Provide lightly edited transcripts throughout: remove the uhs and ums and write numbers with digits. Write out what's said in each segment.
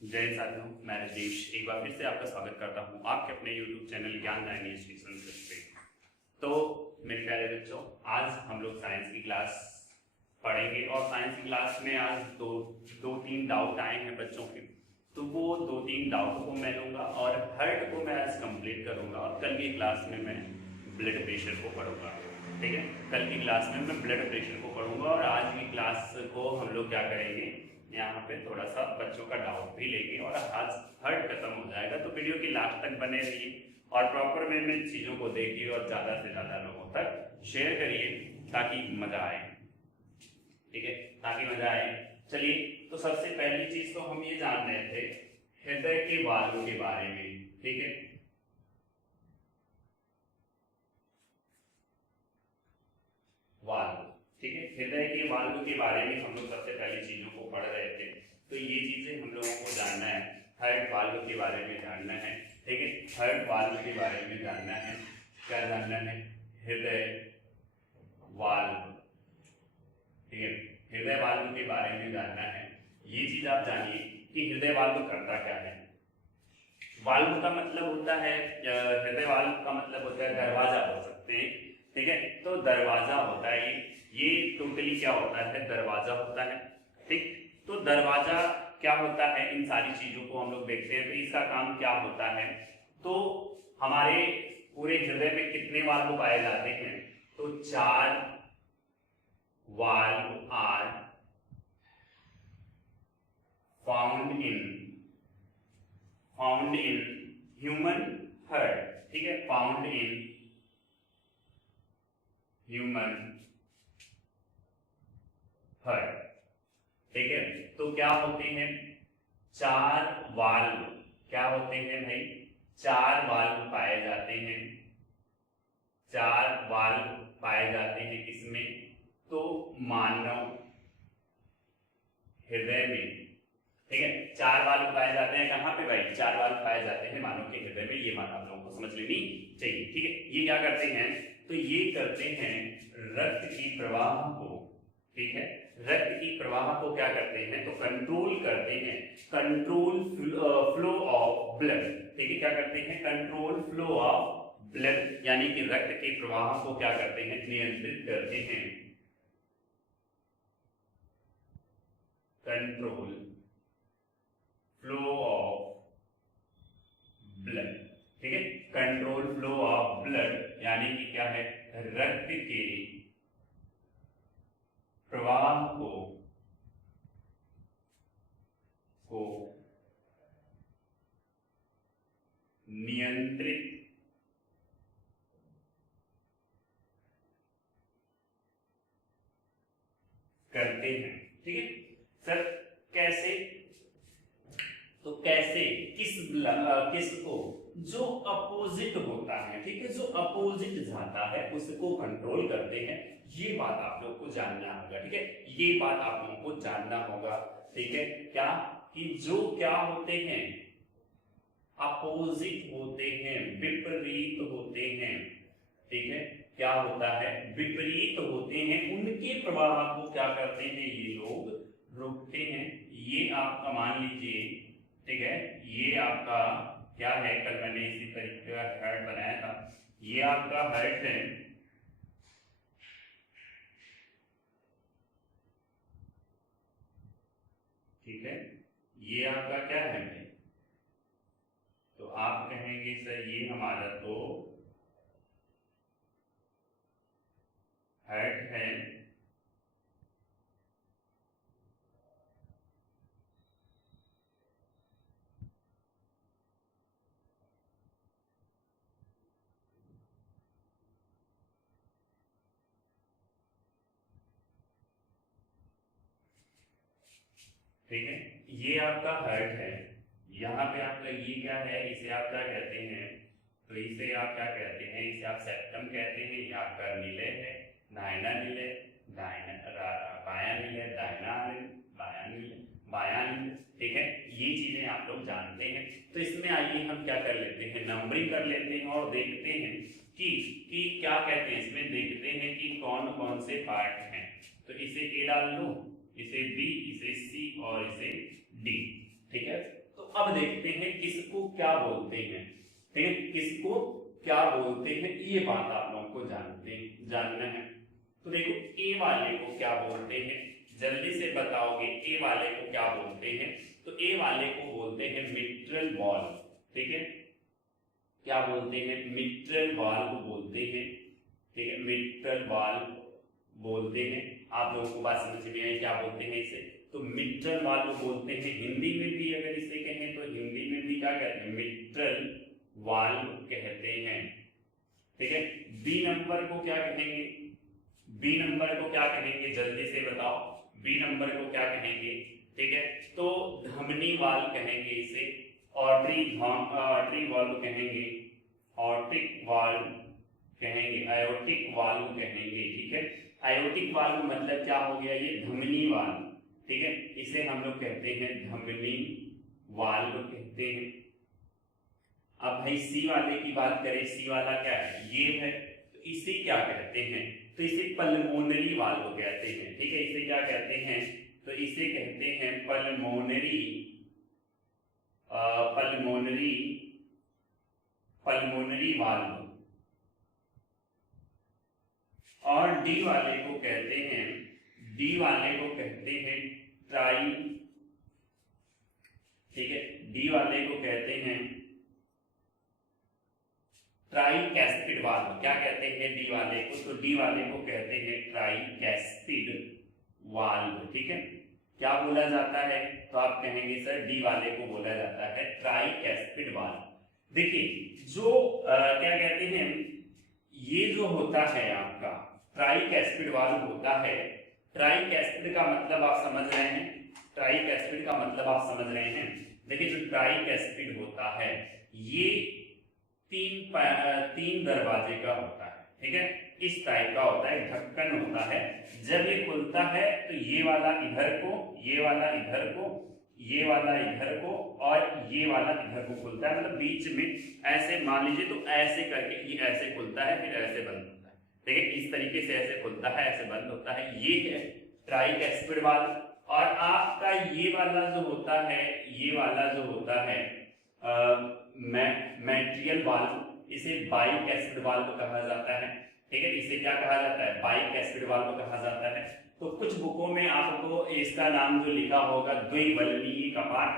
जय हिंद साथियों, मैं रजनीश एक बार फिर से आपका स्वागत करता हूं आपके अपने YouTube चैनल ज्ञान दायनी एजुकेशन पे। तो मेरे प्यारे बच्चों, आज हम लोग साइंस की क्लास पढ़ेंगे और साइंस की क्लास में आज दो तीन डाउट आए हैं बच्चों के। तो वो दो तीन डाउट को मैं लूंगा और हर्ट को मैं आज कंप्लीट करूंगा और कल की क्लास में मैं ब्लड प्रेशर को पढ़ूंगा। ठीक है, कल की क्लास में मैं ब्लड प्रेशर को पढ़ूंगा और आज की क्लास को हम लोग क्या करेंगे, यहाँ पे थोड़ा सा बच्चों का डाउट भी लेंगे और आज हर्ट खत्म हो जाएगा। तो वीडियो की लास्ट तक बने रहिए और प्रॉपर वे में चीजों को देखिए और ज्यादा से ज्यादा लोगों तक शेयर करिए ताकि मजा आए। ठीक है, ताकि मजा आए। चलिए, तो सबसे पहली चीज तो हम ये जान रहे थे हृदय के वाल्व के बारे में। ठीक है, वाल्व। ठीक है, हृदय के वाल्व के बारे में हम लोग सबसे पहली चीजों को पढ़ रहे थे। तो ये चीजें हम लोगों को जानना है। हार्ट वाल्व के बारे में जानना है। ठीक है, हार्ट वाल्व के बारे में जानना है। क्या जानना है? हृदय वाल्व। ठीक है, हृदय वाल्व के बारे में जानना है। ये चीज आप जानिए कि हृदय वाल्व करता क्या है। वाल्व का मतलब होता है, हृदय वाल्व का मतलब होता है दरवाजा, बोल सकते हैं। ठीक है, तो दरवाजा होता है ये टोटली क्या होता है? दरवाजा होता है। ठीक, तो दरवाजा क्या होता है, इन सारी चीजों को हम लोग देखते हैं। तो इसका काम क्या होता है? तो हमारे पूरे हृदय में कितने वाल्व पाए जाते हैं? तो 4 valve are found in human heart. ठीक है, फाउंड इन ह्यूमन हार्ट। ठीक है, तो क्या होते हैं? 4 वाल्व। क्या होते हैं भाई? 4 वाल्व पाए जाते हैं। 4 वाल्व पाए जाते हैं किसमें? तो मानव हृदय में। ठीक है, 4 वाल्व पाए जाते हैं कहां पे भाई? 4 वाल्व पाए जाते हैं मानव के हृदय में। ये बात आप लोगों को समझ लेनी चाहिए। ठीक है, ये क्या करते हैं? तो ये करते हैं रक्त की प्रवाह को। ठीक है, रक्त की प्रवाह को क्या करते हैं? तो कंट्रोल करते हैं। Control flow of blood. ठीक है, क्या करते हैं? कंट्रोल फ्लो ऑफ ब्लड, यानी कि रक्त के प्रवाह को क्या करते हैं? नियंत्रित करते हैं। Control flow of blood. ठीक है, कंट्रोल फ्लो ऑफ ब्लड यानी कि क्या है? रक्त के प्रवाह को नियंत्रित करते हैं। ठीक है सर, कैसे? तो कैसे? किस को? जो अपोजिट होता है। ठीक है, जो अपोजिट जाता है उसको कंट्रोल करते हैं। ये बात आप लोग को जानना होगा। ठीक है, ये बात आप लोगों को जानना होगा। ठीक है, क्या कि जो क्या होते हैं? अपोजिट होते हैं, विपरीत होते हैं। ठीक है, क्या होता है? विपरीत होते हैं, उनके प्रवाह को क्या करते हैं ये लोग? रोकते हैं। ये आपका मान लीजिए, ठीक है, ये आपका क्या है? कल मैंने इसी तरीके का हार्ट बनाया था। ये आपका हार्ट है। ठीक है, ये आपका क्या है भाई? तो आप कहेंगे सर ये हमारा तो हार्ट है। ठीक है, ये आपका हार्ट है। यहाँ पे आपका ये क्या है? इसे आप क्या कहते हैं? तो इसे आप क्या कहते हैं? इसे आप सेप्टम कहते हैं। ये आपका निलय है, दाहिना निलय, बायां निलय, दाहिना बायां निलय, बायां निलय। ठीक है, ये चीजें आप लोग जानते हैं। तो इसमें आइए हम क्या कर लेते हैं? नंबरिंग कर लेते हैं और देखते हैं कि क्या कहते हैं। इसमें देखते हैं कि कौन कौन से पार्ट हैं। तो इसे ए डाल लो, इसे बी, इसे सी और इसे डी। ठीक है, अब देखते हैं किसको क्या बोलते हैं, ठीक है, किसको क्या बोलते हैं, ये बात आप लोगों को जानना है। तो देखो ए वाले को क्या बोलते हैं, जल्दी से बताओगे ए वाले को क्या बोलते हैं। तो ए वाले को बोलते हैं मिट्रल वॉल्व, ठीक है, क्या बोलते हैं, मिट्रल वाल्व बोलते हैं, ठीक है, मिट्रल वाल्व बोलते हैं। आप लोगों को बात समझ में आई क्या बोलते हैं इसे, तो मिट्रल वाल्व बोलते हैं। हिंदी में भी अगर इसे कहें तो हिंदी में भी क्या कहते हैं, मिट्रल वाल्व कहते हैं, ठीक है। बी नंबर को क्या कहेंगे, बी नंबर को क्या कहेंगे, जल्दी से बताओ, बी नंबर को क्या कहेंगे, ठीक है, तो धमनी वाल्व कहेंगे इसे, ऑर्टरी वाल्व कहेंगे, ऑर्टिक वाल्व कहेंगे, आयोटिक वाल्व कहेंगे, ठीक है। आयोटिक वाल्व मतलब क्या हो गया, ये धमनी वाल्व, ठीक है, इसे हम लोग कहते हैं धमनी वाल्व कहते हैं। अब भाई सी वाले की बात करें, सी वाला क्या है, ये है, तो इसे क्या कहते हैं, तो इसे पल्मोनरी वाल्व कहते हैं, ठीक है, इसे क्या कहते हैं, तो इसे कहते हैं पल्मोनरी वाल्व। और डी वाले को कहते हैं, डी वाले को कहते हैं ट्राई, ठीक है, डी वाले को कहते हैं ट्राइकैस्पिड वाल्व। क्या कहते हैं डी वाले को, तो डी वाले को कहते हैं ट्राइकैस्पिड वाल्व, ठीक है। क्या बोला जाता है, तो आप कहेंगे सर डी वाले को बोला जाता है ट्राइकैस्पिड वाल्व। देखिए जो क्या कहते हैं, ये जो होता है आपका ट्राइकैस्पिड वाल्व होता है, ट्राइकैस्पिड का मतलब आप समझ रहे हैं, ट्राइकैस्पिड का मतलब आप समझ रहे हैं। देखिए जो ट्राइकैस्पिड होता है ये तीन दरवाजे का होता है, ठीक है, इस टाइप का होता है, ढक्कन होता है। जब ये खुलता है तो ये वाला इधर को, ये वाला इधर को, ये वाला इधर को और ये वाला इधर को खुलता है, मतलब बीच में ऐसे मान लीजिए, तो ऐसे करके ये ऐसे खुलता है फिर ऐसे बंद होता है, ठीक है, इस तरीके से ऐसे खुलता है ऐसे बंद होता है, ये है ट्राइकैस्पिड वाल्व। और आपका ये वाला जो होता है, ये वाला जो होता है मैट्रियल वाल्व, इसे बाइकैस्पिड वाल्व कहा जाता है, ठीक है, इसे क्या कहा जाता है, बाइकैस्पिड वाल्व कहा जाता है। तो कुछ बुकों में आपको इसका नाम जो लिखा होगा द्विवलनीय कपाट,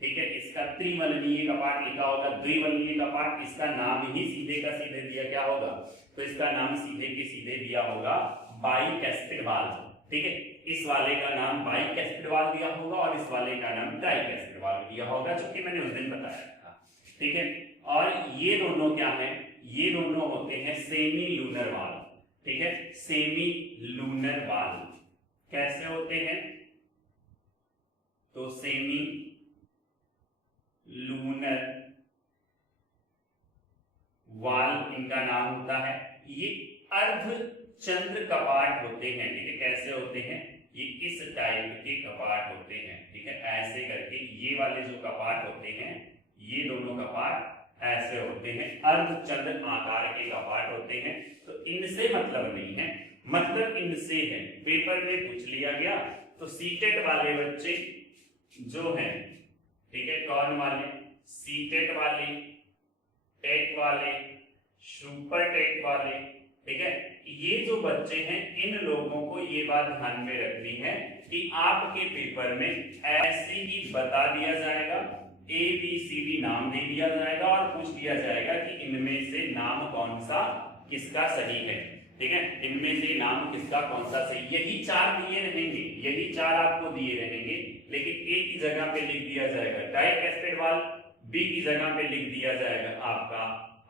ठीक है, इसका त्रिवलनीय कपाट लिखा होगा, द्विवलनीय कपाट, इसका नाम ही सीधे का सीधे दिया क्या होगा, तो इसका नाम सीधे के सीधे दिया होगा बाइकैस्पिड वाल्व, ठीक है। इस वाले का नाम बाइकैस्पिड वाल्व दिया होगा और इस वाले का नाम ट्राइकैस्पिड वाल्व दिया होगा, जो कि मैंने उस दिन बताया था, ठीक है। और ये दोनों क्या है, ये दोनों होते हैं सेमी लूनर वाल्व, ठीक है, सेमी लूनर वाल्व कैसे होते हैं, तो सेमी लूनर वाल्व इनका नाम होता है। ये अर्धचंद्र कपाट होते हैं, ठीक है, कैसे होते हैं, ये इस टाइप के कपाट होते हैं, ठीक है, ऐसे करके ये वाले जो कपाट होते हैं, ये दोनों कपाट ऐसे होते हैं, अर्धचंद्र आकार के कपाट होते हैं। तो इनसे मतलब नहीं है, मतलब इनसे है, पेपर में पूछ लिया गया। तो सीटेट वाले बच्चे जो हैं, ठीक है, कौन वाले, सीटेट वाले, टेट वाले, सुपर टेट वाले, ठीक है, ये जो बच्चे हैं इन लोगों को ये बात ध्यान में रखनी है कि आपके पेपर में ऐसे ही बता दिया जाएगा, ABCD नाम दे दिया जाएगा और पूछ दिया जाएगा कि इनमें से नाम कौन सा किसका सही है, ठीक है, इनमें से नाम किसका कौन सा सही, यही चार दिए रहेंगे, यही चार आपको दिए रहेंगे, लेकिन A की जगह पे लिख दिया जाएगा ट्राइकैस्पिड वाल्व, B की जगह पे लिख दिया जाएगा आपका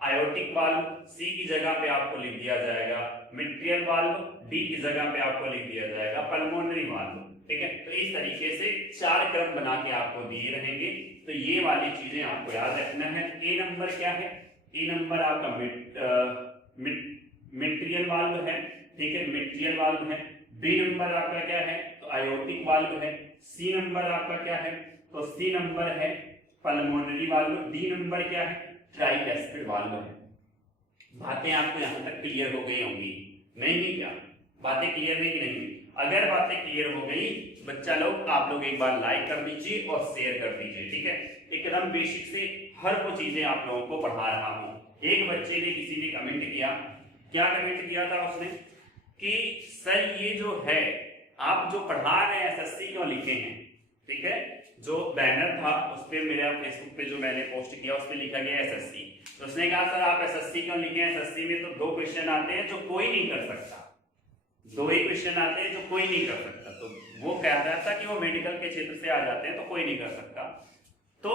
आयोटिक वाल्व, C की जगह पे आपको लिख दिया जाएगा मिट्रियल वाल्व, D की जगह पे आपको लिख दिया जाएगा पल्मोनरी वाल्व, ठीक है। तो इस तरीके से चार क्रम बना के आपको दिए रहेंगे, तो ये वाली चीजें आपको याद रखना है। ए नंबर क्या है, ए नंबर आपका मिट्रियल वाल्व है, ठीक है, मिट्रियल वाल्व है। बी नंबर आपका क्या है, तो आयोटिक वाल्व है। सी नंबर आपका क्या है, तो सी नंबर है पल्मोनरी वाल्व। डी नंबर क्या है, ट्राइकैस्पिड वाल्व है। बातें आपको यहां तक क्लियर हो गई होंगी, नहीं क्या बातें क्लियर नहीं? अगर बातें क्लियर हो गई बच्चा लोग आप लोग एक बार लाइक कर दीजिए और शेयर कर दीजिए, ठीक है। एकदम बेसिक से हर वो चीजें आप लोगों को पढ़ा रहा हूँ। एक बच्चे ने किसी ने कमेंट किया, क्या कमेंट किया था उसने कि सर ये जो है आप जो पढ़ा रहे हैं एसएससी क्यों लिखे हैं, ठीक है। जो बैनर था उस पे मेरे फेसबुक पे जो मैंने पोस्ट किया उस पे लिखा गया एसएससी, तो उसने कहा सर आप एसएससी क्यों लिखे हैं, एसएससी में तो 2 क्वेश्चन आते हैं जो कोई नहीं कर सकता, 2 ही क्वेश्चन आते हैं जो कोई नहीं कर सकता। तो वो कह रहा था कि वो मेडिकल के क्षेत्र से आ जाते हैं तो कोई नहीं कर सकता। तो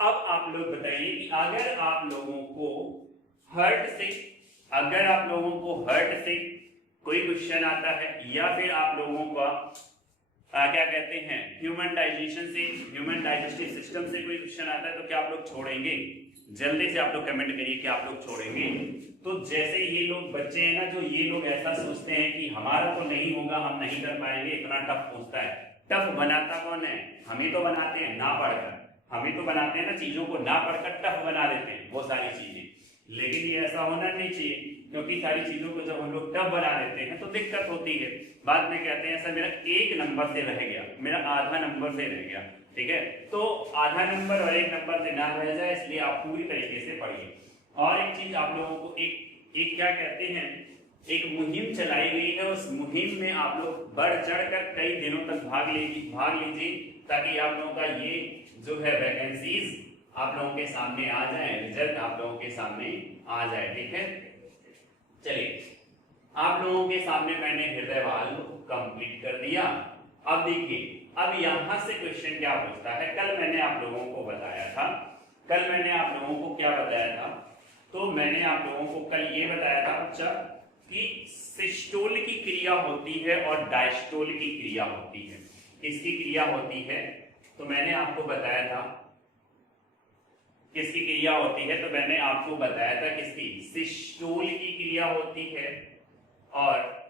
अब आप लोग बताइए कि अगर आप लोगों को हर्ट से, अगर आप लोगों को हर्ट से कोई क्वेश्चन आता है या फिर आप लोगों का क्या कहते हैं ह्यूमन डाइजेशन से, ह्यूमन डाइजेस्टिव सिस्टम से कोई क्वेश्चन आता है तो क्या आप लोग छोड़ेंगे? जल्दी से आप लोग कमेंट करिए कि आप लोग छोड़ेंगे। तो जैसे ये लोग बच्चे हैं ना, जो ये लोग ऐसा सोचते हैं कि हमारा तो नहीं होगा, हम नहीं कर पाएंगे, इतना टफ पूछता है। टफ बनाता कौन है? हम ही तो बनाते हैं ना पढ़कर, हम ही तो बनाते हैं ना, चीजों को ना पढ़कर टफ बना देते हैं वो सारी चीजें। लेकिन ये ऐसा होना नहीं चाहिए, क्योंकि सारी चीजों को जब हम लोग टफ बना देते हैं तो दिक्कत होती है। बाद में कहते हैं सर मेरा 1 नंबर से रह गया, मेरा आधा नंबर से रह गया, ठीक है। तो आधा नंबर और 1 नंबर से ना रह जाए इसलिए आप पूरी तरीके से पढ़िए। और एक चीज आप लोगों को एक क्या कहते हैं, एक मुहिम चलाई गई है, उस मुहिम में आप लोग बढ़ चढ़कर कई दिनों तक भाग लीजिए ताकि आप लोगों का ये जो है वैकेंसीज आप लोगों के सामने आ जाए, रिजल्ट आप लोगों के सामने आ जाए, ठीक है। चलिए आप लोगों के सामने मैंने हृदयवाल कंप्लीट कर दिया। अब देखिए अब यहां से क्वेश्चन क्या पूछता है। कल मैंने आप लोगों को बताया था, कल मैंने आप लोगों को क्या बताया था, तो मैंने आप लोगों को कल ये बताया था बच्चा कि सिस्टोल की क्रिया होती है और डायस्टोल की क्रिया होती है। किसकी क्रिया होती है? तो मैंने आपको बताया था किसकी क्रिया होती है, तो मैंने आपको बताया था किसकी, सिस्टोल की क्रिया होती है और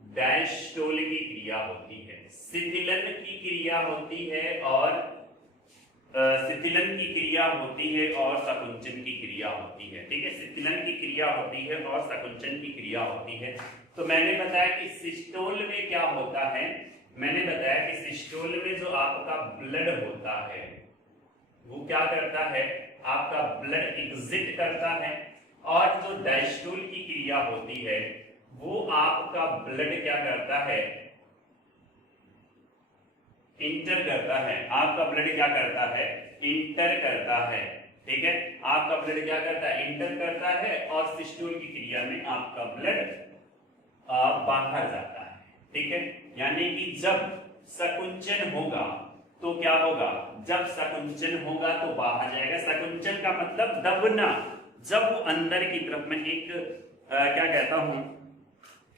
डायस्टोल की क्रिया होती है। शिथिलन की क्रिया होती है और शिथिलन की क्रिया होती है और संकुचन की क्रिया होती है, ठीक है। शिथिलन की क्रिया होती है और संकुचन की क्रिया होती है। तो मैंने बताया कि सिस्टोल में क्या होता है, मैंने बताया कि सिस्टोल में जो आपका ब्लड होता है वो क्या करता है, आपका ब्लड एग्जिट करता है, और जो डायस्टोल की क्रिया होती है वो आपका ब्लड क्या करता है, इंटर करता है। आपका ब्लड क्या करता है, इंटर करता है, ठीक है। आपका ब्लड क्या करता है, इंटर करता है, और सिस्टोल की क्रिया में आपका ब्लड बाहर जाता है, ठीक है। यानी कि जब संकुचन होगा तो क्या होगा, जब संकुचन होगा तो बाहर जाएगा। संकुचन का मतलब दबना, जब वो अंदर की तरफ में एक क्या कहता हूं,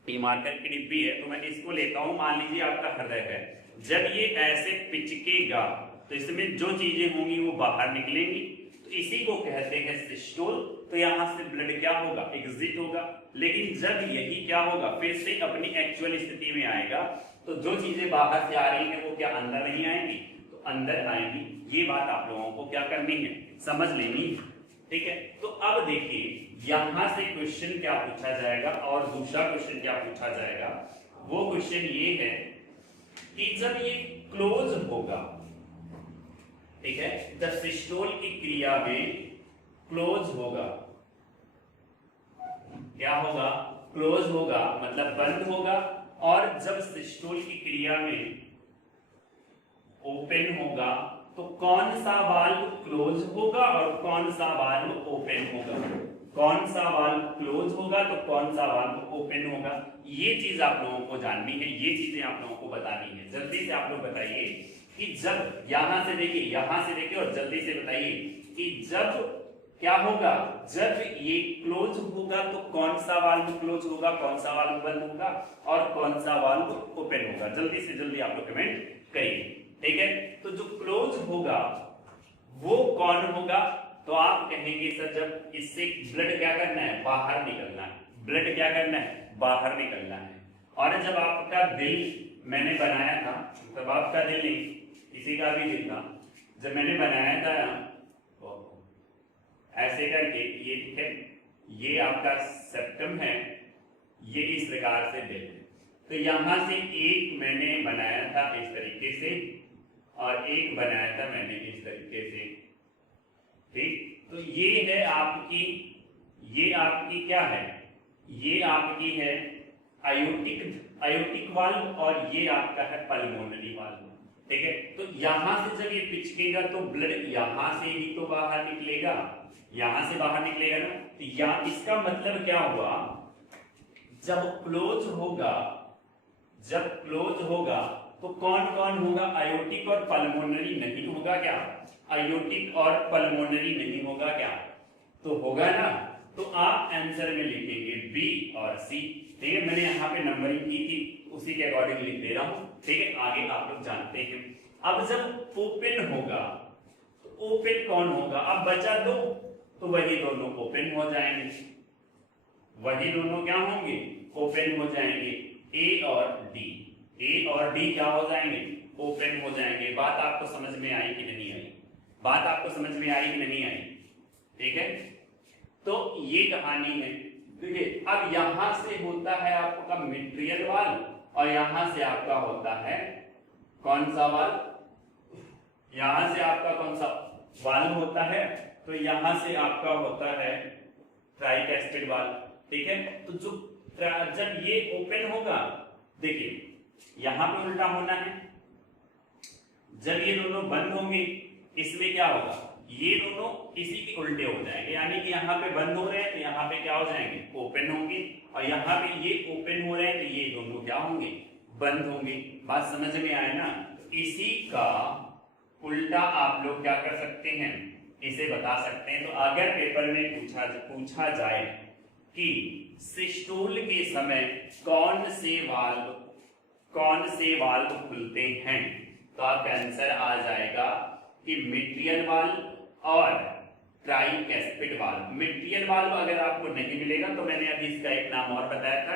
ये मार्कर की डिब्बी है तो मैं इसको लेता हूं, मान लीजिए आपका हृदय है, जब ये ऐसे पिचकेगा तो इसमें जो चीजें होंगी वो बाहर निकलेंगी, तो इसी को कहते हैं सिस्टोल। तो यहाँ से ब्लड क्या होगा, एग्जिट होगा। लेकिन जब यही क्या होगा, फिर से अपनी एक्चुअल स्थिति में आएगा, तो जो चीजें बाहर से आ रही हैं वो क्या अंदर नहीं आएंगी, तो अंदर आएंगी। ये बात आप लोगों को क्या करनी है, समझ लेनी है, ठीक है। तो अब देखिए यहां से क्वेश्चन क्या पूछा जाएगा और दूसरा क्वेश्चन क्या पूछा जाएगा। वो क्वेश्चन ये है कि जब ये क्लोज होगा, ठीक है, जब सिस्टोल की क्रिया में क्लोज होगा, क्या होगा, क्लोज होगा मतलब बंद होगा, और जब सिस्टोल की क्रिया में ओपन होगा तो कौन सा वाल्व क्लोज होगा और कौन सा वाल्व ओपन होगा, कौन सा वाल्व क्लोज होगा तो कौन सा वाल्व ओपन होगा। ये चीज आप लोगों को जाननी है, ये चीजें आप लोगों को बतानी है। जल्दी से आप लोग बताइए कि जब यहां से देखिए और जल्दी से बताइए कि जब क्या होगा, जब ये क्लोज होगा तो कौन सा वाल्व क्लोज होगा, कौन सा वाल्व बंद होगा और कौन सा वाल्व ओपन होगा। जल्दी से जल्दी आप लोग कमेंट करिए, ठीक है। तो जो क्लोज होगा वो कौन होगा, तो आप कहेंगे सर जब इससे ब्लड क्या करना है, बाहर निकलना है, ब्लड क्या करना है, बाहर निकलना है। और जब आपका दिल मैंने बनाया था, तब आपका दिल नहीं, किसी का भी दिल था, जब मैंने बनाया था ऐसे करके, ये ठीक है, ये आपका सेप्टम है, ये इस प्रकार से दिल है, तो यहां से एक मैंने बनाया था इस तरीके से और एक बनाया था मैंने इस तरीके से, ठीक। तो ये आपकी क्या है, ये आपकी है आयोटिक वाल्व और ये आपका है पल्मोनरी वाल्व, ठीक है। तो यहां से जब ये पिचकेगा तो ब्लड यहां से ही तो बाहर निकलेगा, यहां से बाहर निकलेगा ना। तो या इसका मतलब क्या हुआ, जब क्लोज होगा तो कौन कौन होगा, आयोटिक और पल्मोनरी नहीं होगा क्या, आयोटिक और पल्मोनरी नहीं होगा क्या, तो होगा ना। तो आप आंसर में लिखेंगे बी और सी, ठीक है। मैंने यहाँ पे नंबरिंग की थी, उसी के अकॉर्डिंग लिख दे रहा हूँ, ठीक है। आगे आप लोग जानते हैं। अब जब ओपन होगा तो ओपन कौन होगा, अब बचा दो तो वही दोनों ओपन हो जाएंगे, वही दोनों क्या होंगे, ओपन हो जाएंगे। ए और डी क्या हो जाएंगे, ओपन हो जाएंगे। बात आपको समझ में आई कि नहीं आई, बात आपको समझ में आई कि नहीं आई, ठीक है। तो ये कहानी है, ठीक है। अब यहां से होता है आपका मिट्रियल वाल्व और यहां से आपका होता है कौन सा वाल्व, यहां से आपका कौन सा वाल्व होता है, तो यहां से आपका होता है ट्राइकैस्पिड वाल्व, ठीक है। तो जो जब ये ओपन होगा, देखिए यहां पे उल्टा होना है, जब ये दोनों बंद होंगे इसमें क्या होगा, ये दोनों इसी के उल्टे हो जाएंगे, यानी कि यहाँ पे बंद हो रहे हैं तो यहाँ पे क्या हो जाएंगे, ओपन होंगे, और यहाँ पे ये ओपन हो रहे हैं तो ये दोनों क्या होंगे, बंद होंगे। बात समझ में आए ना। इसी का उल्टा आप लोग क्या कर सकते हैं, इसे बता सकते हैं। तो अगर पेपर में पूछा जाए कि सिस्टोल के समय कौन से वाल्व खुलते हैं, तो आपका आंसर आ जाएगा कि मिट्रियल वाल्व और ट्राइकैस्पिड वाल्व। मिट्रियल वाल्व अगर आपको नहीं मिलेगा तो मैंने अभी इसका एक नाम और बताया था,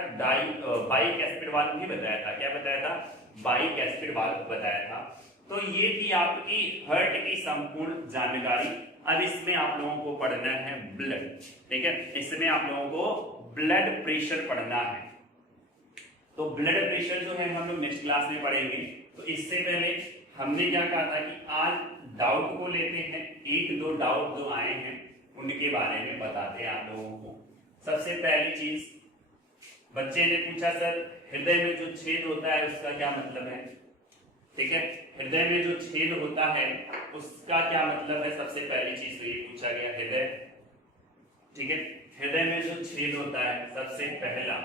बाइकैस्पिड वाल्व भी बताया था। क्या बताया था, बाइकैस्पिड वाल्व बताया था। तो ये थी आपकी हार्ट की संपूर्ण जानकारी। अब इसमें आप लोगों को पढ़ना है ब्लड, ठीक है। इसमें आप लोगों को ब्लड प्रेशर पढ़ना है। तो ब्लड प्रेशर जो है हम लोग नेक्स्ट क्लास में पढ़ेंगे। तो इससे पहले हमने क्या कहा था कि आज डाउट को लेते हैं, एक दो डाउट जो आए हैं उनके बारे में बताते हैं आप लोगों को। सबसे पहली चीज बच्चे ने पूछा, सर हृदय में जो छेद होता है उसका क्या मतलब है, ठीक है। हृदय में जो छेद होता है उसका क्या मतलब है, सबसे पहली चीज तो ये पूछा गया, हृदय, ठीक है। हृदय में जो छेद होता है सबसे पहला,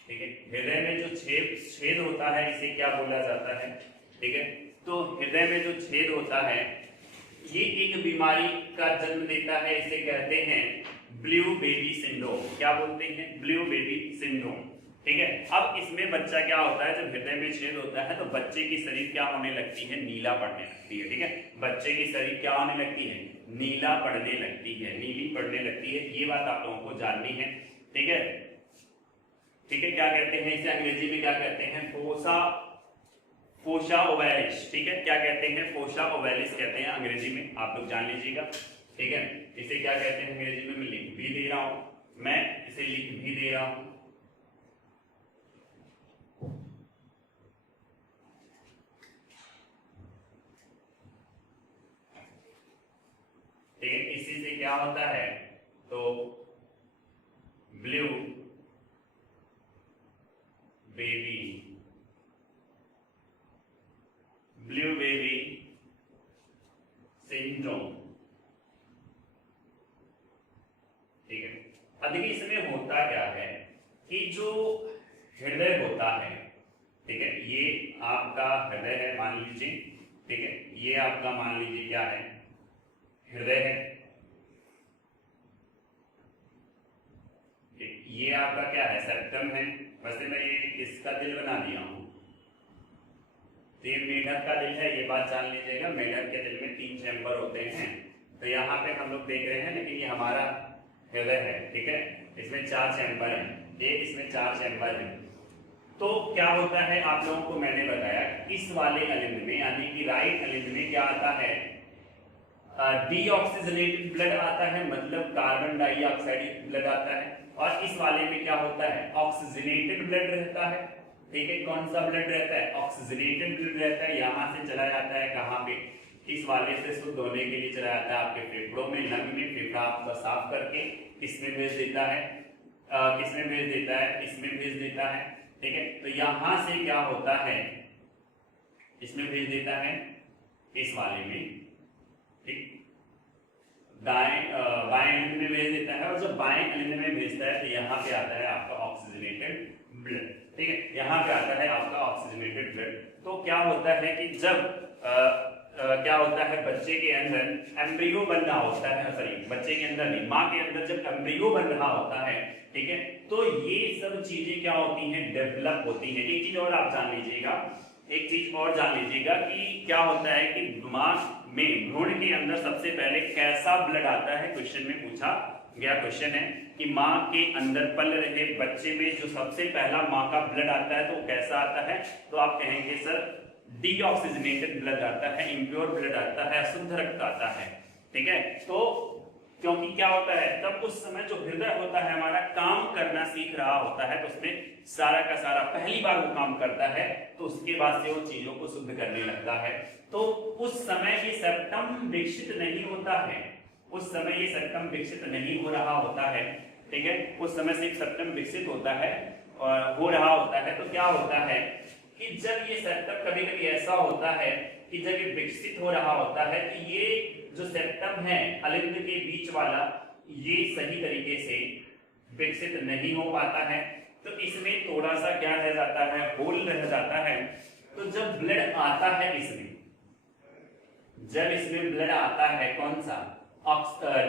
ठीक है, हृदय में जो छेद होता है इसे क्या बोला जाता है, ठीक है। तो हृदय में जो छेद होता है ये एक बीमारी का जन्म देता है, इसे कहते हैं ब्लू बेबी सिंड्रोम। क्या बोलते हैं, ब्लू बेबी सिंड्रोम, ठीक है। अब इसमें बच्चा क्या होता है, जब हृदय में छेद होता है तो बच्चे की शरीर क्या होने लगती है, नीला पड़ने लगती है, ठीक है। बच्चे की शरीर क्या होने लगती है, नीला पड़ने लगती है, नीली पड़ने लगती है। ये बात आप लोगों को जाननी है, ठीक है, ठीक है। क्या कहते हैं इसे अंग्रेजी में, क्या कहते हैं, फोशा ओवैलिस, ठीक है। क्या कहते हैं, फोशा ओवैलिस कहते हैं अंग्रेजी में, आप लोग जान लीजिएगा, ठीक है। इसे क्या कहते हैं अंग्रेजी में, मैं लिख भी दे रहा हूं, मैं इसे लिख भी दे रहा हूं, ठीक है। इसी से क्या होता है, तो ब्लू बेबी सिंड्रोम, ठीक है। अब देखिए इसमें होता क्या है कि जो हृदय होता है, ठीक है, ये आपका हृदय है मान लीजिए, ठीक है। ये आपका मान लीजिए क्या है, हृदय है, ये आपका क्या है, सेप्टम है। वैसे मैं ये इसका दिल बना दिया हूं, तो ये मेढक का दिल है, ये बात जान लीजिएगा। मेढक के दिल में 3 चैम्बर होते हैं, तो यहाँ पे हम लोग देख रहे हैं, लेकिन ये हमारा हृदय है, ठीक है। इसमें 4 चैम्बर है, एक इसमें 4 चैम्बर है। तो क्या होता है, आप लोगों को मैंने बताया इस वाले अलिंद में, यानी कि राइट अलिंद में क्या आता है, डीऑक्सीजनेटेड ब्लड आता है, मतलब कार्बन डाइऑक्साइड ब्लड आता है, और इस वाले में क्या होता है, ऑक्सीजनेटेड ब्लड रहता है। ठीक है, कौन सा ब्लड रहता है, ऑक्सीजनेटेड ब्लड रहता है। यहाँ से चला जाता है कहाँ पे, इस वाले से शुद्ध होने के लिए चला जाता है आपके फेफड़ों में, लंग में, फेफड़ा आपका साफ करके किसमें भेज देता है, किसमें भेज देता है, इसमें भेज देता है। ठीक है, तो यहाँ से क्या होता है, इसमें भेज देता है, इस वाले में, ठीक, बाएं एलिमेंट में भेज देता है। और जब बाएं एलिमेंट में भेजता है तो यहाँ पे आता है आपका ऑक्सीजनेटेड ब्लड। ठीक है, यहाँ पे आता है आपका ऑक्सीजनेटेड ब्लड। तो क्या होता है कि जब क्या होता है, बच्चे के अंदर एम्ब्रियो बन रहा होता है, सॉरी बच्चे के अंदर नहीं, माँ के अंदर जब एम्ब्रियो बन रहा होता है, ठीक है, तो ये सब चीजें क्या होती हैं, डेवलप होती हैं। एक चीज और आप जान लीजिएगा, एक चीज और जान लीजिएगा कि क्या होता है कि माँ में, भ्रूण के अंदर सबसे पहले कैसा ब्लड आता है, क्वेश्चन में पूछा गया क्वेश्चन है कि माँ के अंदर पल रहे बच्चे में जो सबसे पहला माँ का ब्लड आता है तो कैसा आता है, तो आप कहेंगे सर डीऑक्सीजनेटेड ब्लड आता है, इम्प्योर ब्लड आता है, अशुद्ध रक्त आता है। ठीक है, तो क्योंकि क्या होता है, तब उस समय जो हृदय होता है हमारा काम करना सीख रहा होता है, तो उसमें सारा का सारा पहली बार वो काम करता है, तो उसके बाद से वो चीजों को शुद्ध करने लगता है। तो उस समय ये सेप्टम विकसित नहीं होता है, उस समय ये सेप्टम विकसित नहीं हो रहा होता है। ठीक है, उस समय सिर्फ सेप्टम विकसित होता है और हो रहा होता है। तो क्या होता है कि जब ये सेप्टम, कभी कभी ऐसा होता है कि जब ये विकसित हो रहा होता है तो ये जो सेप्टम है अलिंद के बीच वाला, ये सही तरीके से विकसित नहीं हो पाता है, तो इसमें थोड़ा सा क्या रह जाता है, होल रह जाता है। तो जब ब्लड आता है इसमें, जब इसमें ब्लड आता है, कौन सा,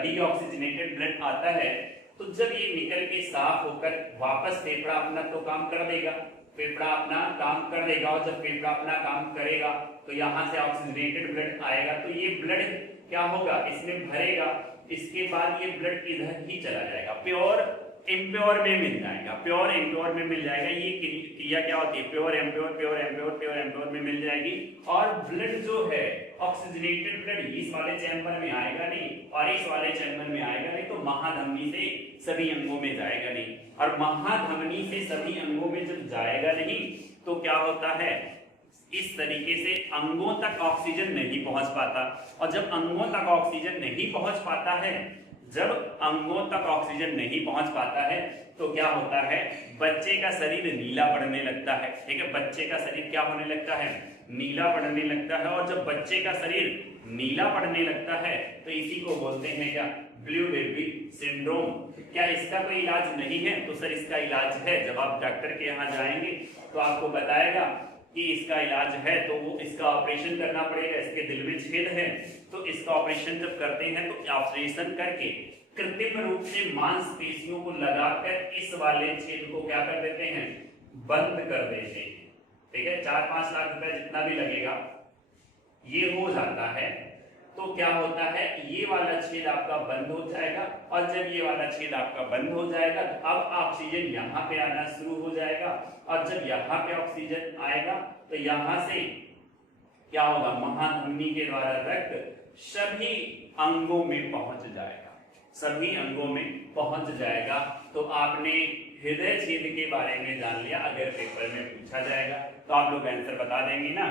डीऑक्सीजनेटेड ब्लड आता है, तो जब ये निकल के साफ होकर वापस फेफड़ा अपना तो काम कर देगा, फेफड़ा अपना काम कर देगा, और जब फेफड़ा अपना काम करेगा तो यहाँ से ऑक्सीजनेटेड ब्लड आएगा, तो ये ब्लड क्या होगा, इसमें भरेगा, इसके बाद ये ब्लड इधर ही चला जाएगा, प्योर इम्प्योर में मिल जाएगा, प्योर इम्प्योर में मिल जाएगा। ये क्रिया क्या होती है, प्योर एम्प्योर, प्योर एम्प्योर, प्योर एम्प्योर में मिल जाएगी। और ब्लड जो है ऑक्सीजनेटेड ब्लड इस वाले चैम्बर में आएगा नहीं और इस वाले चैम्बर में आएगा नहीं, तो महाधमनी से सभी अंगों में जाएगा नहीं, और महाधमनी से सभी अंगों में जब जाएगा नहीं तो क्या होता है, इस तरीके से अंगों तक ऑक्सीजन नहीं पहुंच पाता। और जब अंगों तक ऑक्सीजन नहीं पहुंच पाता है, जब अंगों तक ऑक्सीजन नहीं पहुंच पाता है तो क्या होता है, बच्चे का शरीर नीला पड़ने लगता है। ठीक है, बच्चे का शरीर क्या होने लगता है, नीला पड़ने लगता है। और जब बच्चे का शरीर नीला पड़ने लगता है तो इसी को बोलते हैं क्या, ब्लू बेबी सिंड्रोम। क्या इसका कोई इलाज नहीं है, तो सर इसका इलाज है। जब आप डॉक्टर के यहाँ जाएंगे तो आपको बताएगा कि इसका इलाज है, तो वो इसका ऑपरेशन करना पड़ेगा, इसके दिल में छेद है, तो इसका ऑपरेशन जब करते हैं तो ऑपरेशन करके कृत्रिम रूप से मांसपेशियों को लगाकर इस वाले छेद को क्या कर देते हैं, बंद कर देते हैं। ठीक है, 4-5 लाख रुपए जितना भी लगेगा ये हो जाता है। तो क्या होता है, ये वाला छेद आपका बंद हो जाएगा, और जब ये वाला छेद आपका बंद हो जाएगा तो अब ऑक्सीजन यहाँ पे आना शुरू हो जाएगा, और जब यहाँ पे ऑक्सीजन आएगा तो यहाँ से क्या होगा, महाधमनी के द्वारा रक्त सभी अंगों में पहुंच जाएगा, सभी अंगों में पहुंच जाएगा। तो आपने हृदय छेद के बारे में जान लिया। अगर पेपर में पूछा जाएगा तो आप लोग आंसर बता देंगे ना,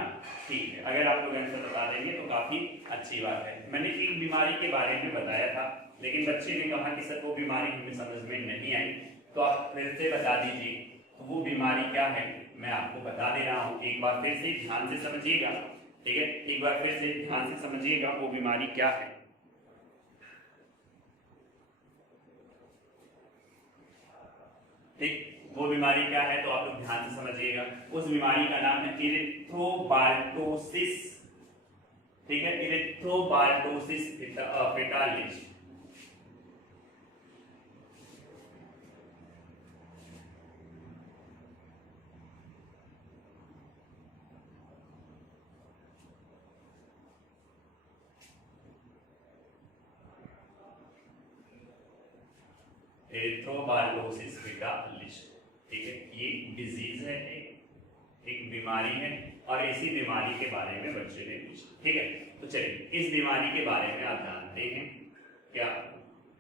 ठीक है, अगर आप लोग आंसर बता देंगे तो काफी अच्छी बात है। मैंने एक बीमारी के बारे में बताया था, लेकिन बच्चे ने कहा कि सर वो बीमारी हमें समझ में नहीं आई, तो आप फिर से बता दीजिए तो वो बीमारी क्या है। मैं आपको बता दे रहा हूँ, एक बार फिर से ध्यान से समझिएगा। ठीक है, एक बार फिर से ध्यान से समझिएगा वो बीमारी क्या है। ठीक, वो बीमारी क्या है तो आप लोग ध्यान से समझिएगा। उस बीमारी का नाम है इरिथ्रोबाल्टोसिस। ठीक है, इरिथ्रोबाल्टोसिस फेटालिस। एरिथ्रोबाल्टोसिस फेटालिस। ठीक है, ये डिजीज है, एक बीमारी है, और इसी बीमारी के बारे में बच्चे ने पूछा। ठीक है, तो चलिए इस बीमारी के बारे में आप जानते हैं क्या,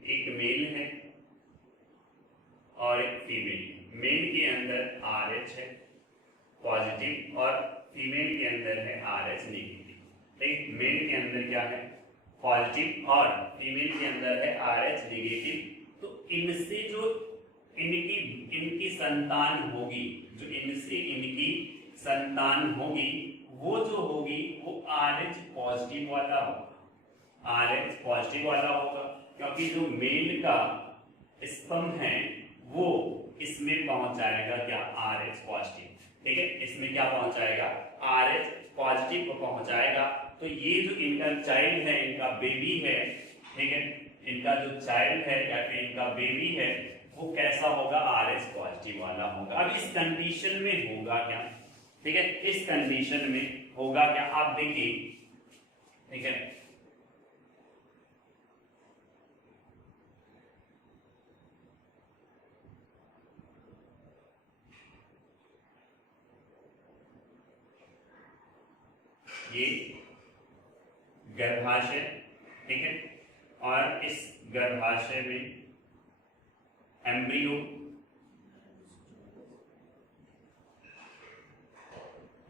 एक मेल है और एक फीमेल। मेल के अंदर RH है पॉजिटिव और फीमेल के अंदर है RH नेगेटिव। एक मेल के अंदर क्या है पॉजिटिव और फीमेल के अंदर है RH नेगेटिव। तो इनसे जो इनकी संतान होगी, जो इनसे इनकी संतान होगी वो जो होगी वो RH पॉजिटिव वाला होगा, RH पॉजिटिव वाला होगा, क्योंकि जो मेल का स्पर्म है वो इसमें पहुंच जाएगा क्या RH पॉजिटिव। ठीक है, इसमें क्या पहुंच जाएगा RH पॉजिटिव को पहुंचाएगा। तो ये जो इनका चाइल्ड है, इनका बेबी है, ठीक है, इनका जो चाइल्ड है या फिर इनका बेबी है वो कैसा होगा RH पॉजिटिव वाला होगा। अब इस कंडीशन में होगा क्या, ठीक है, इस कंडीशन में होगा क्या आप देखिए, ठीक है, ये गर्भाशय, ठीक है, और इस गर्भाशय में एम्ब्रियो,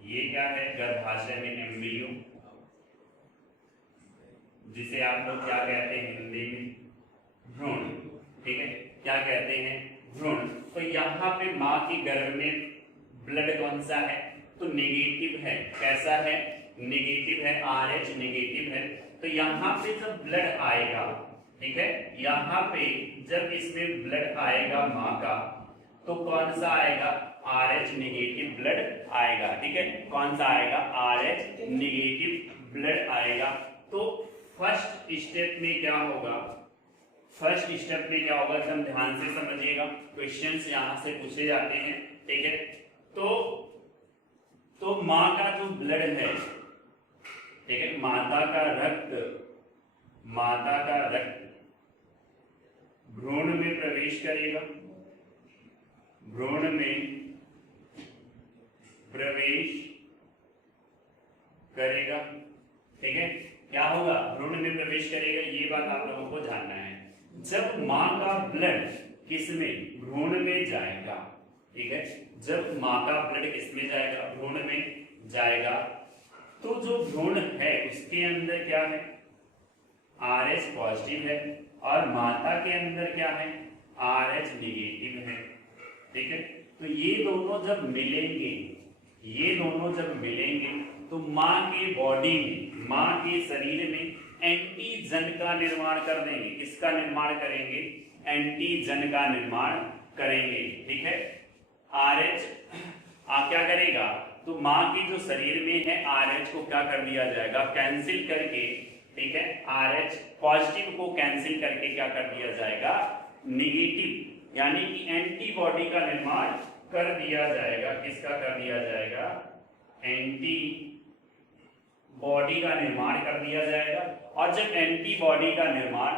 ये क्या है गर्भाशय में एम्ब्रियो, जिसे आप लोग क्या कहते हैं हिंदी में भ्रूण, ठीक है, क्या कहते हैं भ्रूण। तो यहाँ पे माँ के गर्भ में ब्लड कौन सा है तो नेगेटिव है, कैसा है नेगेटिव है, RH नेगेटिव है। तो यहाँ पे जब ब्लड आएगा, ठीक है, यहाँ पे जब इसमें ब्लड आएगा माँ का तो कौन सा आएगा RH नेगेटिव ब्लड आएगा, ठीक है, कौन सा आएगा RH नेगेटिव ब्लड आएगा। तो फर्स्ट स्टेप में क्या होगा, फर्स्ट स्टेप में क्या होगा एकदम ध्यान से समझिएगा, क्वेश्चंस यहाँ से पूछे जाते हैं, ठीक है। तो माँ का जो ब्लड है, ठीक है, माता का रक्त भ्रूण में प्रवेश करेगा, भ्रूण में प्रवेश करेगा, ठीक है, क्या होगा भ्रूण में प्रवेश करेगा, ये बात आप लोगों को जानना है। जब माँ का ब्लड किसमें भ्रूण में जाएगा, ठीक है, जब माँ का ब्लड किसमें जाएगा भ्रूण में जाएगा, तो जो भ्रूण है उसके अंदर क्या है RH पॉजिटिव है और माता के अंदर क्या है RH नेगेटिव है, ठीक है। तो ये दोनों जब मिलेंगे, ये दोनों जब मिलेंगे तो माँ के बॉडी में, माँ के शरीर में एंटीजन का निर्माण कर देंगे। किसका निर्माण करेंगे एंटीजन का निर्माण करेंगे, ठीक है। RH क्या करेगा तो माँ के जो शरीर में है RH को क्या कर दिया जाएगा कैंसिल करके, ठीक है, RH पॉजिटिव को कैंसिल करके क्या कर दिया जाएगा नेगेटिव यानी कि एंटीबॉडी का निर्माण कर दिया जाएगा। किसका कर दिया जाएगा एंटी बॉडी का निर्माण कर दिया जाएगा। और जब एंटीबॉडी का निर्माण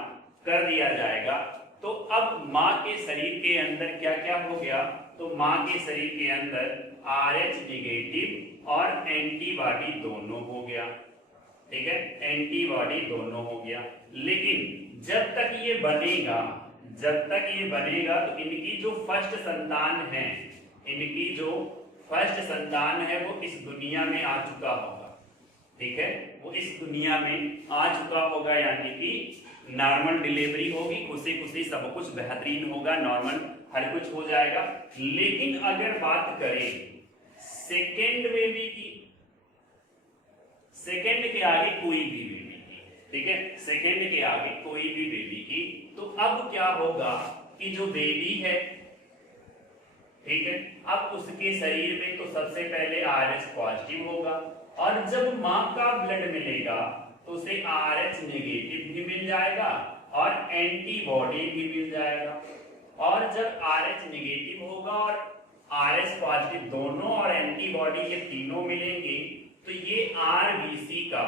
कर दिया जाएगा तो अब माँ के शरीर के अंदर क्या क्या हो गया तो माँ के शरीर के अंदर RH नेगेटिव और एंटीबॉडी दोनों हो गया, ठीक है, एंटीबॉडी दोनों हो गया। लेकिन जब तक ये बनेगा, जब तक ये बनेगा तो इनकी जो फर्स्ट संतान है, इनकी जो फर्स्ट संतान है वो इस दुनिया में आ चुका होगा, ठीक है, वो इस दुनिया में आ चुका होगा, यानी कि नॉर्मल डिलीवरी होगी, खुशी खुशी सब कुछ बेहतरीन होगा, नॉर्मल हर कुछ हो जाएगा। लेकिन अगर बात करें सेकेंड बेबी की, सेकेंड के आगे कोई भी बेबी की, ठीक है, सेकेंड के आगे कोई भी बेबी की, तो अब क्या होगा कि जो बेबी है, ठीक है, अब उसके शरीर में तो सबसे पहले RH पॉजिटिव होगा और जब माँ का ब्लड मिलेगा तो उसे RH नेगेटिव भी मिल जाएगा और एंटीबॉडी भी मिल जाएगा। और जब RH नेगेटिव होगा और RH पॉजिटिव दोनों और एंटीबॉडी ये तीनों मिलेंगे तो ये RBC का,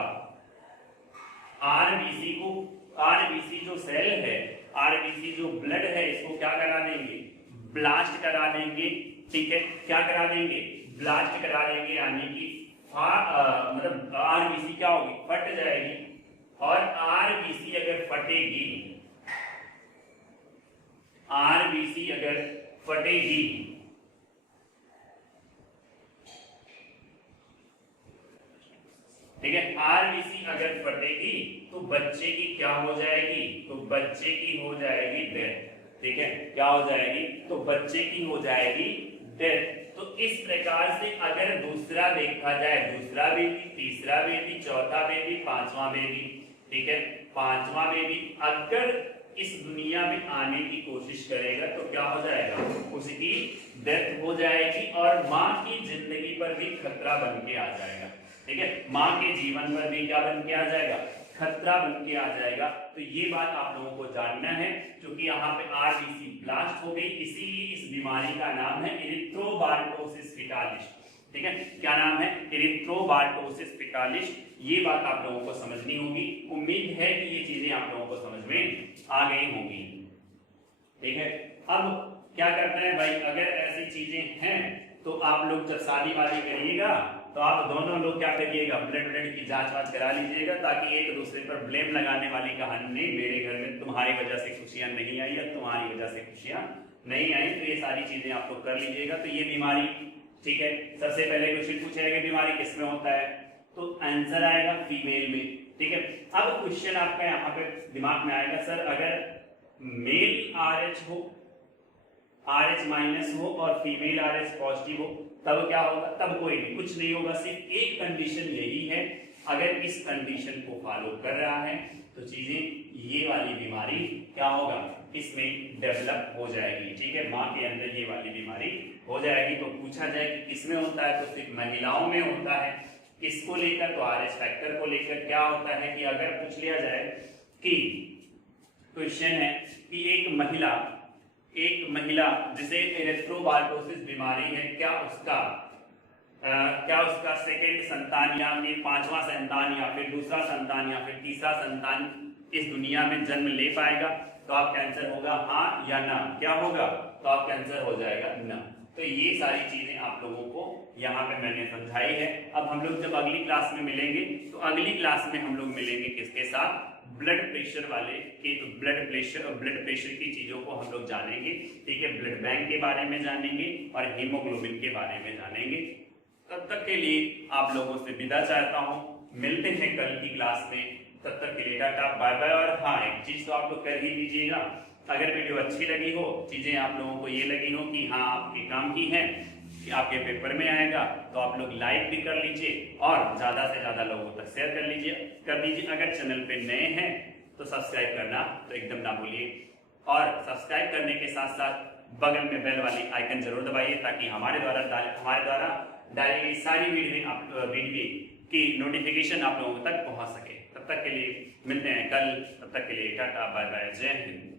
RBC जो सेल है, RBC जो ब्लड है इसको क्या करा देंगे ब्लास्ट करा देंगे, ठीक है, क्या करा देंगे ब्लास्ट करा देंगे, यानी कि मतलब RBC क्या होगी फट जाएगी। और RBC अगर फटेगी, RBC अगर फटेगी, ठीक है, आरबीसी अगर फटेगी तो बच्चे की क्या हो जाएगी, तो बच्चे की हो जाएगी डेथ, ठीक है, क्या हो जाएगी, तो बच्चे की हो जाएगी डेथ। तो इस प्रकार से अगर दूसरा देखा जाए, दूसरा बेबी, तीसरा बेबी, चौथा बेबी, पांचवा बेबी, ठीक है, पांचवा बेबी अगर इस दुनिया में आने की कोशिश करेगा तो क्या हो जाएगा, उसकी डेथ हो जाएगी और माँ की जिंदगी पर भी खतरा बन के आ जाएगा, ठीक है, माँ के जीवन पर भी क्या बन के आ जाएगा, खतरा बन के आ जाएगा। तो ये बात आप लोगों को जानना है, क्योंकि यहाँ पे आरबीसी ब्लास्ट हो गई, इसीलिए इस बीमारी का नाम है इरिथ्रोबार्टोसिस फिटालिस, ठीक है, क्या नाम है, इरिथ्रोबार्टोसिस फिटालिस। ये बात आप लोगों को समझनी होगी। उम्मीद है कि ये चीजें आप लोगों को समझ में आ गई होंगी, ठीक है। अब क्या करते हैं भाई, अगर ऐसी चीजें हैं तो आप लोग जब शादी वादी करिएगा तो आप दोनों लोग क्या करिएगा, ब्लड की जांच वाच करा लीजिएगा, ताकि एक दूसरे पर ब्लेम लगाने वाली कहानी नहीं, मेरे घर में तुम्हारी वजह से खुशियां नहीं आई या तुम्हारी वजह से खुशियां नहीं आई, तो ये सारी चीजें आप लोग कर लीजिएगा। तो ये बीमारी, ठीक है, सबसे पहले क्वेश्चन पूछेगा बीमारी किसमें होता है, तो आंसर आएगा फीमेल में, ठीक है। अब क्वेश्चन आपका यहाँ पे दिमाग में आएगा, सर अगर मेल RH हो, RH माइनस हो और फीमेल RH पॉजिटिव हो तब क्या होगा, तब कोई नहीं, कुछ नहीं होगा, सिर्फ एक कंडीशन यही है, अगर इस कंडीशन को फॉलो कर रहा है तो चीजें ये वाली बीमारी क्या होगा, इसमें डेवलप हो जाएगी, ठीक है, माँ के अंदर ये वाली बीमारी हो जाएगी। तो पूछा जाए कि किसमें होता है, तो सिर्फ महिलाओं में होता है। किसको लेकर, तो RH फैक्टर को लेकर। क्या होता है कि अगर पूछ लिया जाए कि क्वेश्चन है कि एक महिला जिसे इरिथ्रोबार्टोसिस बीमारी है, क्या उसका सेकंड संतान या फिर पांचवा संतान या फिर दूसरा संतान या फिर तीसरा संतान इस दुनिया में जन्म ले पाएगा, तो आपका आंसर होगा हाँ या ना। क्या होगा, तो आपका आंसर हो जाएगा ना। तो ये सारी चीजें आप लोगों को यहाँ पे मैंने समझाई है। अब हम लोग जब अगली क्लास में मिलेंगे तो अगली क्लास में हम लोग मिलेंगे किसके साथ, ब्लड प्रेशर वाले के, तो ब्लड प्रेशर की चीजों को हम लोग जानेंगे, ठीक है, ब्लड बैंक के बारे में जानेंगे और हीमोग्लोबिन के बारे में जानेंगे। तब तक के लिए आप लोगों से विदा चाहता हूँ, मिलते हैं कल की क्लास में, तब तक के लिए टाटा बाय बाय। और हाँ, एक चीज तो आप लोग कर ही लीजिएगा, अगर वीडियो अच्छी लगी हो, चीजें आप लोगों को ये लगी हो कि हाँ आपके काम की है, कि आपके पेपर में आएगा, तो आप लोग लाइक भी कर लीजिए और ज्यादा से ज्यादा लोगों तक शेयर कर दीजिए। अगर चैनल पे नए हैं तो सब्सक्राइब करना तो एकदम ना भूलिए, और सब्सक्राइब करने के साथ साथ बगल में बेल वाली आइकन जरूर दबाइए, ताकि हमारे द्वारा डाली गई सारी वीडियो की नोटिफिकेशन आप लोगों तक पहुंच सके। तब तक के लिए मिलते हैं कल, तब तक के लिए टाटा बाय बाय, जय हिंद।